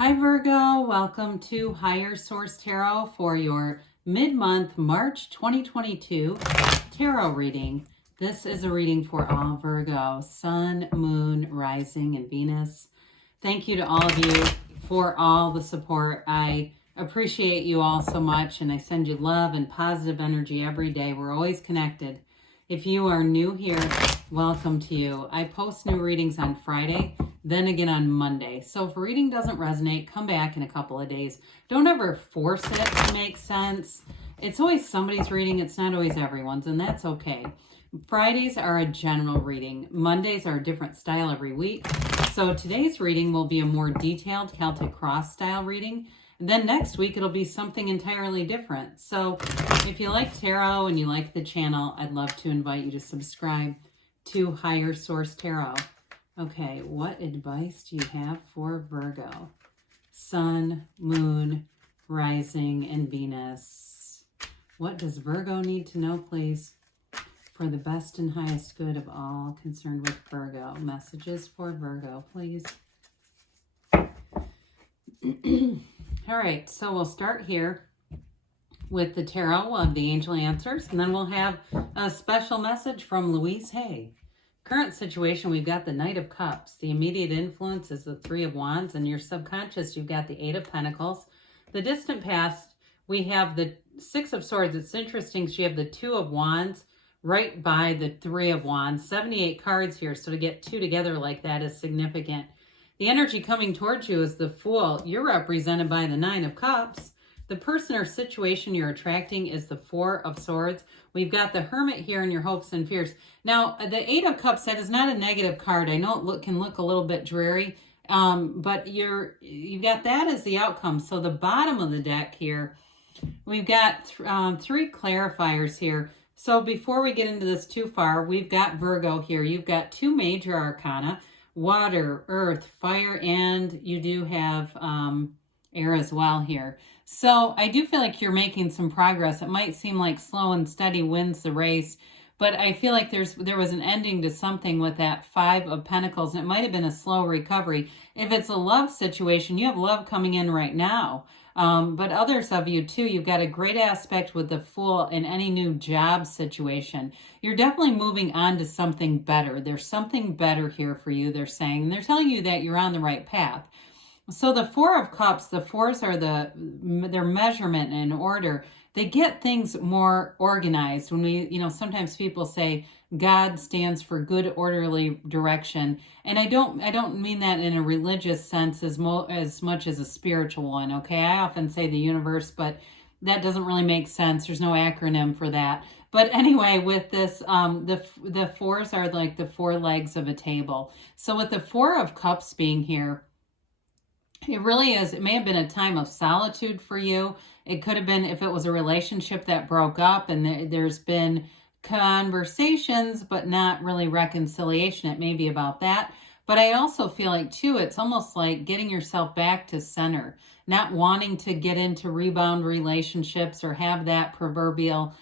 Hi Virgo, welcome to Higher Source Tarot for your mid-month March 2022 tarot reading. This is a reading for all Virgo, Sun, Moon, Rising, and Venus. Thank you to all of you for all the support. I appreciate you all so much, and I send you love and positive energy every day. We're always connected. If you are new here, welcome to you. I post new readings on Friday, then again on Monday. So if a reading doesn't resonate, come back in a couple of days. Don't ever force it to make sense. It's always somebody's reading. It's not always everyone's, and that's okay. Fridays are a general reading. Mondays are a different style every week. So today's reading will be a more detailed Celtic Cross style reading. And then next week, it'll be something entirely different. So if you like tarot and you like the channel, I'd love to invite you to subscribe to Higher Source Tarot. Okay, what advice do you have for Virgo? Sun, Moon, Rising, and Venus. What does Virgo need to know, please, for the best and highest good of all concerned with Virgo? Messages for Virgo, please. All right, so we'll start here with the tarot of the angel answers, and then we'll have a special message from Louise Hay. Current situation, we've got the Knight of Cups. The immediate influence is the Three of Wands, and your subconscious, you've got the Eight of Pentacles. The distant past, we have the Six of Swords. It's interesting, so you have the Two of Wands right by the Three of Wands. 78 cards here, so to get two together like that is significant. The energy coming towards you is the Fool. You're represented by the Nine of Cups. The person or situation you're attracting is the Four of Swords. We've got the Hermit here in your hopes and fears. Now, the Eight of Cups, that is not a negative card. I know it can look a little bit dreary, but you've got that as the outcome. So the bottom of the deck here, we've got three clarifiers here. So before we get into this too far, we've got Virgo here. You've got two major arcana, water, earth, fire, and you do have air as well here. So I do feel like you're making some progress. It might seem like slow and steady wins the race, but I feel like there was an ending to something with that Five of Pentacles. It might have been a slow recovery. If it's a love situation, you have love coming in right now. But others of you too, you've got a great aspect with the Fool in any new job situation. You're definitely moving on to something better. There's something better here for you, they're saying. And they're telling you that you're on the right path. So the Four of Cups, the fours are their measurement and order. They get things more organized. When we, sometimes people say God stands for good, orderly direction. And I don't mean that in a religious sense as much as a spiritual one, okay? I often say the universe, but that doesn't really make sense. There's no acronym for that. But anyway, with this, the fours are like the four legs of a table. So with the Four of Cups being here, it really is. It may have been a time of solitude for you. It could have been if it was a relationship that broke up and there's been conversations, but not really reconciliation. It may be about that. But I also feel like, too, it's almost like getting yourself back to center, not wanting to get into rebound relationships or have that proverbial,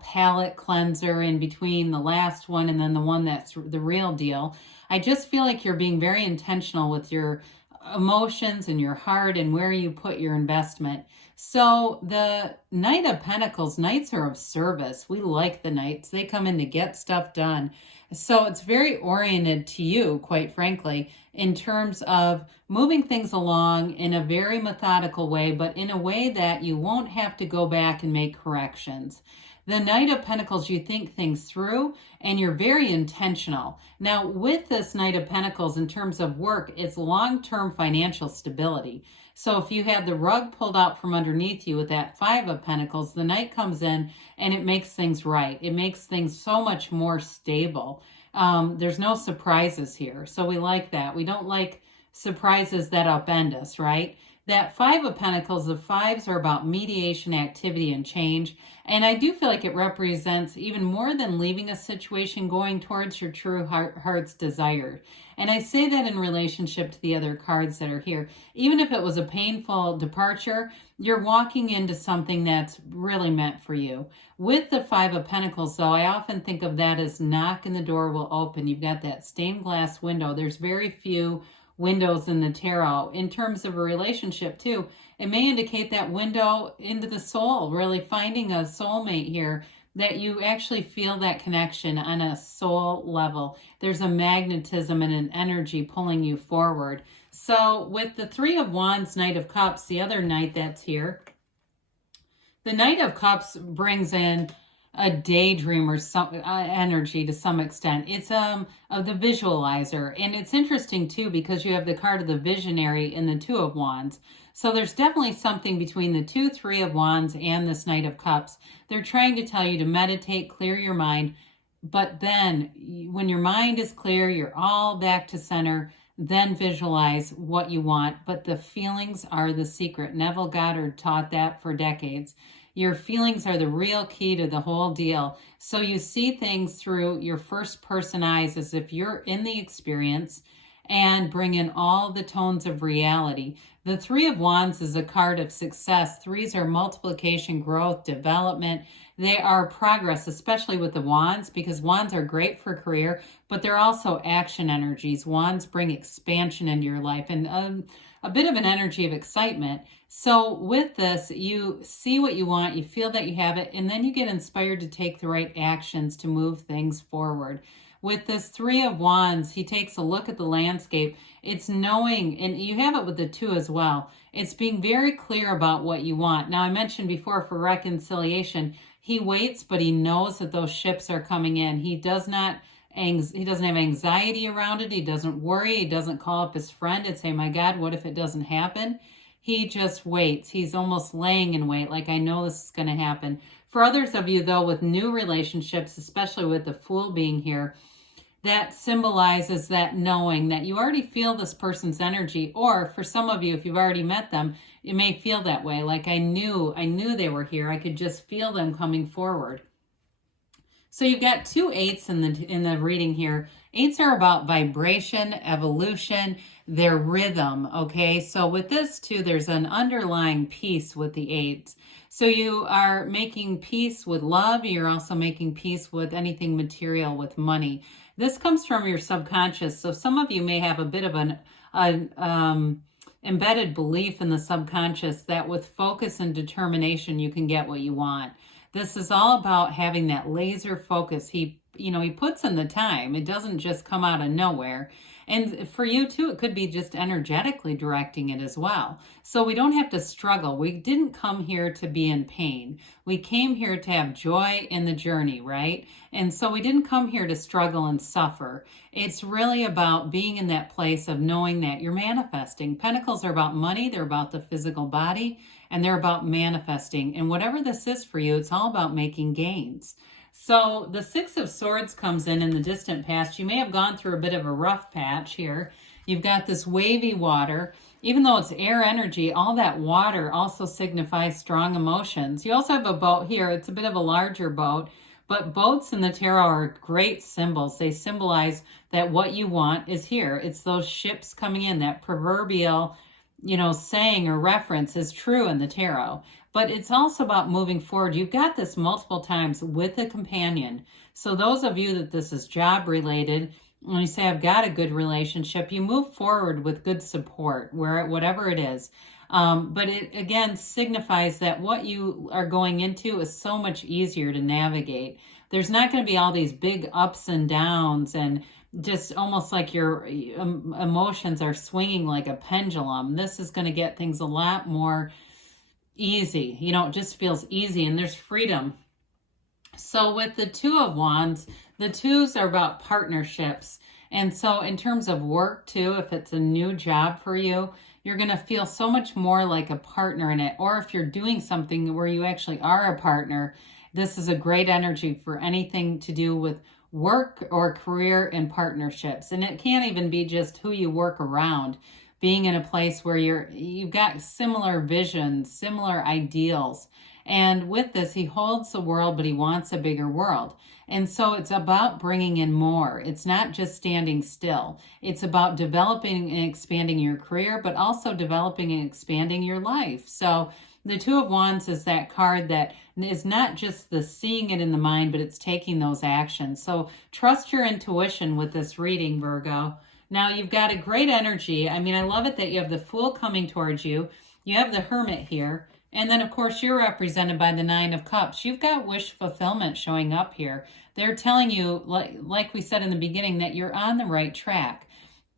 palate cleanser in between the last one and then the one that's the real deal. I just feel like you're being very intentional with your emotions and your heart and where you put your investment. So the Knight of Pentacles, knights are of service. We like the knights. They come in to get stuff done. So it's very oriented to you, quite frankly, in terms of moving things along in a very methodical way, but in a way that you won't have to go back and make corrections. The Knight of Pentacles, you think things through and you're very intentional. Now, with this Knight of Pentacles, in terms of work, it's long-term financial stability. So if you had the rug pulled out from underneath you with that Five of Pentacles, the Knight comes in and it makes things right. It makes things so much more stable. There's no surprises here. So we like that. We don't like surprises that upend us, right? That Five of Pentacles, the fives are about mediation, activity, and change. And I do feel like it represents even more than leaving a situation, going towards your true heart's desire. And I say that in relationship to the other cards that are here. Even if it was a painful departure, you're walking into something that's really meant for you. With the Five of Pentacles, though, I often think of that as knock and the door will open. You've got that stained glass window. There's very few windows in the tarot. In terms of a relationship too, it may indicate that window into the soul, really finding a soulmate here, that you actually feel that connection on a soul level. There's a magnetism and an energy pulling you forward. So with the Three of Wands, Knight of Cups, the other knight that's here, the Knight of Cups brings in a daydreamer energy to some extent. It's of the visualizer, and it's interesting too because you have the card of the visionary in the Two of Wands. So there's definitely something between the two Three of Wands and this Knight of Cups. They're trying to tell you to meditate, clear your mind, but then when your mind is clear, you're all back to center, then visualize what you want. But the feelings are the secret. Neville Goddard taught that for decades. Your feelings are the real key to the whole deal. So you see things through your first person eyes as if you're in the experience, and bring in all the tones of reality. The Three of Wands is a card of success. Threes are multiplication, growth, development. They are progress, especially with the wands, because wands are great for career, but they're also action energies. Wands bring expansion into your life and a bit of an energy of excitement. So with this, you see what you want, you feel that you have it, and then you get inspired to take the right actions to move things forward. With this Three of Wands, he takes a look at the landscape. It's knowing, and you have it with the Two as well. It's being very clear about what you want. Now, I mentioned before for reconciliation, he waits, but he knows that those ships are coming in. He doesn't have anxiety around it. He doesn't worry. He doesn't call up his friend and say, my God, what if it doesn't happen? He just waits. He's almost laying in wait, like, I know this is going to happen. For others of you, though, with new relationships, especially with the Fool being here, that symbolizes that knowing that you already feel this person's energy. Or for some of you, if you've already met them, you may feel that way. Like, I knew they were here. I could just feel them coming forward. So you've got two eights in the reading here. Eights are about vibration, evolution, their rhythm, okay? So with this too, there's an underlying peace with the eights. So you are making peace with love. You're also making peace with anything material, with money. This comes from your subconscious. So some of you may have a bit of an embedded belief in the subconscious that with focus and determination, you can get what you want. This is all about having that laser focus. He puts in the time. It doesn't just come out of nowhere. And for you too, it could be just energetically directing it as well. So we don't have to struggle. We didn't come here to be in pain. We came here to have joy in the journey, right? And so we didn't come here to struggle and suffer. It's really about being in that place of knowing that you're manifesting. Pentacles are about money. They're about the physical body, and they're about manifesting. And whatever this is for you, it's all about making gains. So the Six of Swords comes in the distant past. You may have gone through a bit of a rough patch here. You've got this wavy water. Even though it's air energy, all that water also signifies strong emotions. You also have a boat here. It's a bit of a larger boat, but boats in the tarot are great symbols. They symbolize that what you want is here. It's those ships coming in. That proverbial, saying or reference is true in the tarot. But it's also about moving forward. You've got this multiple times with a companion. So those of you that this is job related, when you say I've got a good relationship, you move forward with good support, whatever it is. But it again signifies that what you are going into is so much easier to navigate. There's not going to be all these big ups and downs and just almost like your emotions are swinging like a pendulum. This is going to get things a lot more easy. It just feels easy and there's freedom. So with the Two of Wands, the twos are about partnerships. And so in terms of work too, if it's a new job for you, you're going to feel so much more like a partner in it. Or if you're doing something where you actually are a partner, this is a great energy for anything to do with work or career and partnerships. And it can't even be just who you work around. Being in a place where you've got similar visions, similar ideals. And with this, he holds the world, but he wants a bigger world. And so it's about bringing in more. It's not just standing still. It's about developing and expanding your career, but also developing and expanding your life. So the Two of Wands is that card that is not just the seeing it in the mind, but it's taking those actions. So trust your intuition with this reading, Virgo. Now, you've got a great energy. I mean, I love it that you have the Fool coming towards you. You have the Hermit here. And then, of course, you're represented by the Nine of Cups. You've got wish fulfillment showing up here. They're telling you, like we said in the beginning, that you're on the right track.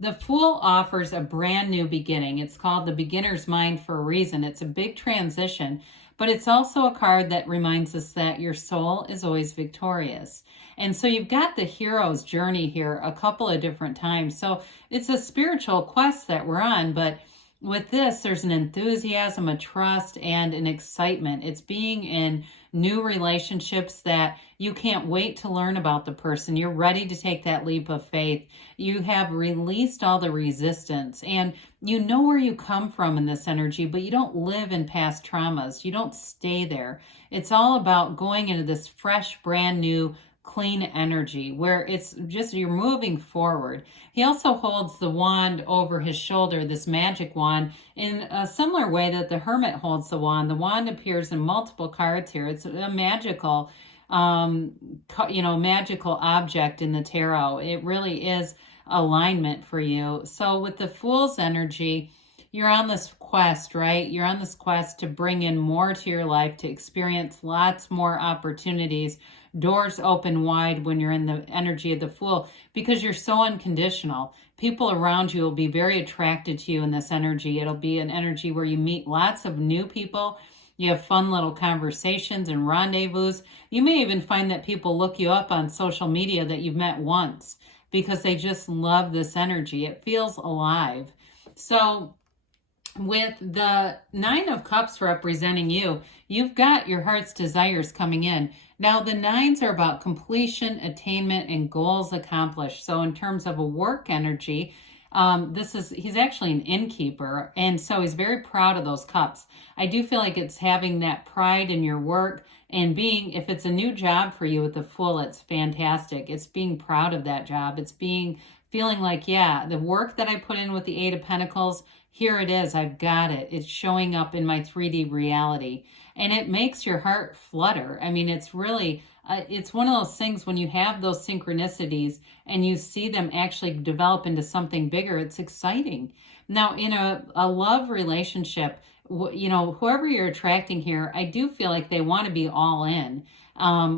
The Fool offers a brand new beginning. It's called the beginner's mind for a reason. It's a big transition, but it's also a card that reminds us that your soul is always victorious. And so you've got the hero's journey here a couple of different times. So it's a spiritual quest that we're on, but with this, there's an enthusiasm, a trust, and an excitement. It's being in new relationships that you can't wait to learn about the person. You're ready to take that leap of faith. You have released all the resistance, and you know where you come from in this energy, but you don't live in past traumas. You don't stay there. It's all about going into this fresh, brand new, clean energy where it's just you're moving forward. He also holds the wand over his shoulder, this magic wand, in a similar way that the Hermit holds the wand. The wand appears in multiple cards here. It's a magical, magical object in the tarot. It really is alignment for you. So with the Fool's energy, you're on this quest, right? You're on this quest to bring in more to your life, to experience lots more opportunities. Doors open wide when you're in the energy of the Fool because you're so unconditional. People around you will be very attracted to you in this energy. It'll be an energy where you meet lots of new people. You have fun little conversations and rendezvous. You may even find that people look you up on social media that you've met once because they just love this energy. It feels alive. So with the Nine of Cups representing you, you've got your heart's desires coming in. Now, the nines are about completion, attainment, and goals accomplished. So in terms of a work energy, he's actually an innkeeper, and so he's very proud of those cups. I do feel like it's having that pride in your work and if it's a new job for you with the Fool, it's fantastic. It's being proud of that job. It's feeling like, yeah, the work that I put in with the Eight of Pentacles, here it is. I've got it. It's showing up in my 3D reality. And it makes your heart flutter. I mean, it's really, it's one of those things when you have those synchronicities and you see them actually develop into something bigger, it's exciting. Now, in a love relationship, whoever you're attracting here, I do feel like they want to be all in.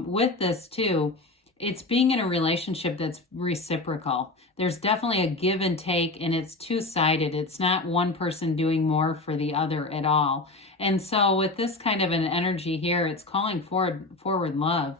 With this too, it's being in a relationship that's reciprocal. There's definitely a give and take, and it's two-sided. It's not one person doing more for the other at all. And so with this kind of an energy here, it's calling forward love.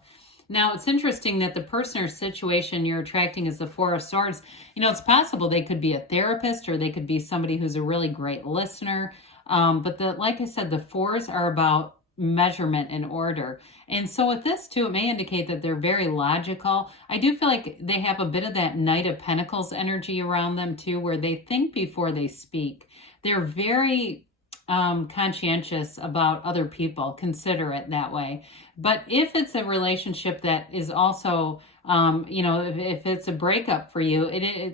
Now, it's interesting that the person or situation you're attracting is the Four of Swords. It's possible they could be a therapist or they could be somebody who's a really great listener. But like I said, the fours are about measurement and order. And so with this too, it may indicate that they're very logical. I do feel like they have a bit of that Knight of Pentacles energy around them too, where they think before they speak. They're very conscientious about other people, considerate that way. But if it's a relationship that is also, if it's a breakup for you,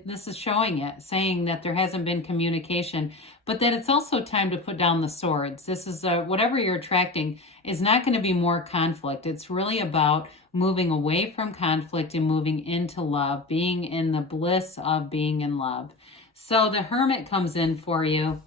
this is showing it, saying that there hasn't been communication, but that it's also time to put down the swords. This is whatever you're attracting is not going to be more conflict. It's really about moving away from conflict and moving into love, being in the bliss of being in love. So the Hermit comes in for you.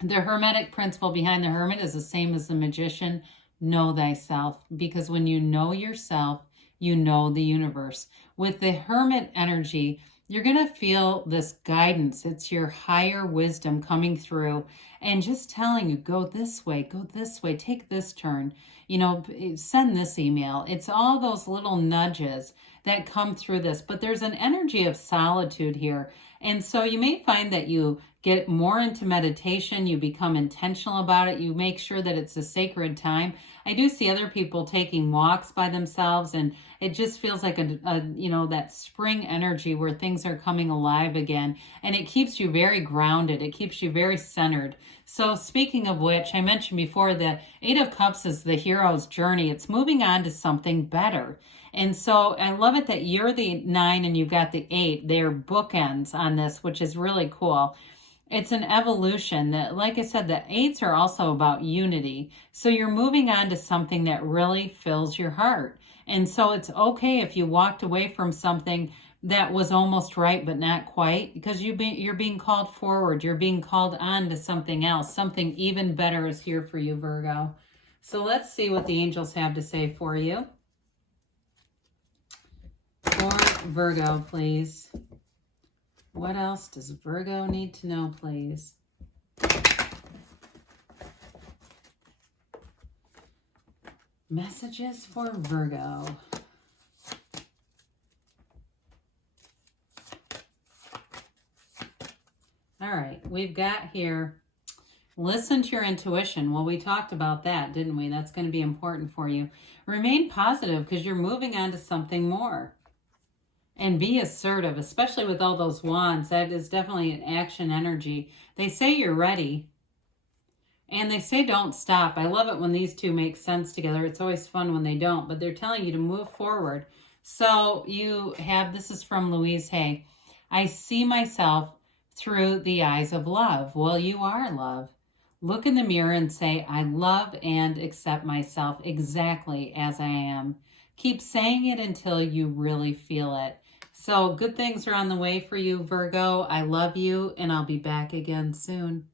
The Hermetic principle behind the Hermit is the same as the Magician. Know thyself, because when you know yourself, you know the universe. With the Hermit energy, you're going to feel this guidance. It's your higher wisdom coming through and just telling you, go this way, take this turn, send this email. It's all those little nudges that come through this, but there's an energy of solitude here. And so you may find that you get more into meditation, you become intentional about it, you make sure that it's a sacred time. I do see other people taking walks by themselves, and it just feels like that spring energy where things are coming alive again, and it keeps you very grounded, it keeps you very centered. So speaking of which, I mentioned before, the Eight of Cups is the hero's journey. It's moving on to something better. And so I love it that you're the 9 and you've got the 8. They're bookends on this, which is really cool. It's an evolution that, like I said, the 8s are also about unity. So you're moving on to something that really fills your heart. And so it's okay if you walked away from something that was almost right, but not quite, because you're being called forward. You're being called on to something else. Something even better is here for you, Virgo. So let's see what the angels have to say for you. For Virgo, please. What else does Virgo need to know, please? Messages for Virgo. All right, we've got here, listen to your intuition. Well, we talked about that, didn't we? That's going to be important for you. Remain positive because you're moving on to something more. And be assertive, especially with all those wands. That is definitely an action energy. They say you're ready. And they say don't stop. I love it when these two make sense together. It's always fun when they don't. But they're telling you to move forward. So you have, this is from Louise Hay. I see myself through the eyes of love. Well, you are love. Look in the mirror and say, I love and accept myself exactly as I am. Keep saying it until you really feel it. So good things are on the way for you, Virgo. I love you, and I'll be back again soon.